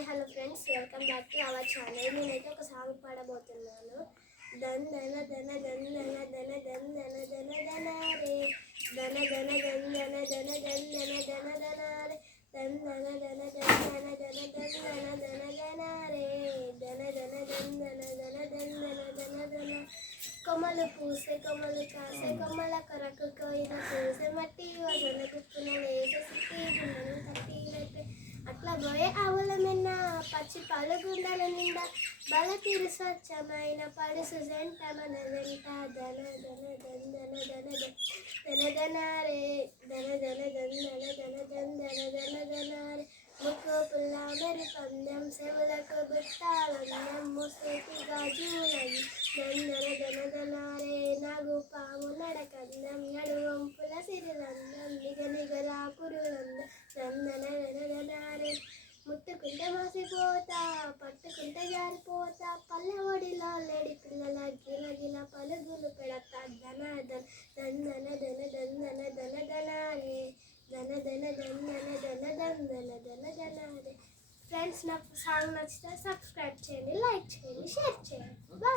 Hi hello friends welcome back to our channel నేనైతే ఒక song పాడబోతున్నాను Dhan దన దన దన్ దన దన దన్ దన దన దన రే దన దన దన్ దన దన దన్ దన దన దన రే దన్ దన దన దన్ దన దన దన్ దన దన దన రే దన దన దన్ దన దన దన్ దన దన దన కొమ్మలు పూసే కొమ్మలు కాసే కొమ్మల కొరకు కోయిన పూసే మట్టి వదన గుప్పున వేసే సిట్టి గుండెను తట్టి అట్లా పోయే ఆవుల పచ్చి పాలు గుండెల నిండా బల తీరు స్వచ్ఛమైన పడుసు జంట మన జంట ధన ధన ధన ధన ధన ధన ధన రే ధన ధన ధన ధన ధన ధన ధన ధన ధన రే ముక్కు పుల్ల మరి పందెం సెవులకు బుట్టాలందం ముసేటి గాజులని ధన ధన ధన ధన మాసిపోతా పట్టుకుంటే జారిపోతా పల్లెవడిలో లేడి పిల్లల గిల గిల పలుగులు పెడతా ధన ధన దందన ధన దందన ధన ధన రే ధన ధన దందన ధన దందన ధన ధన రే ఫ్రెండ్స్ నాకు సాంగ్ నచ్చితే సబ్స్క్రైబ్ చేయండి లైక్ చేయండి షేర్ చేయండి.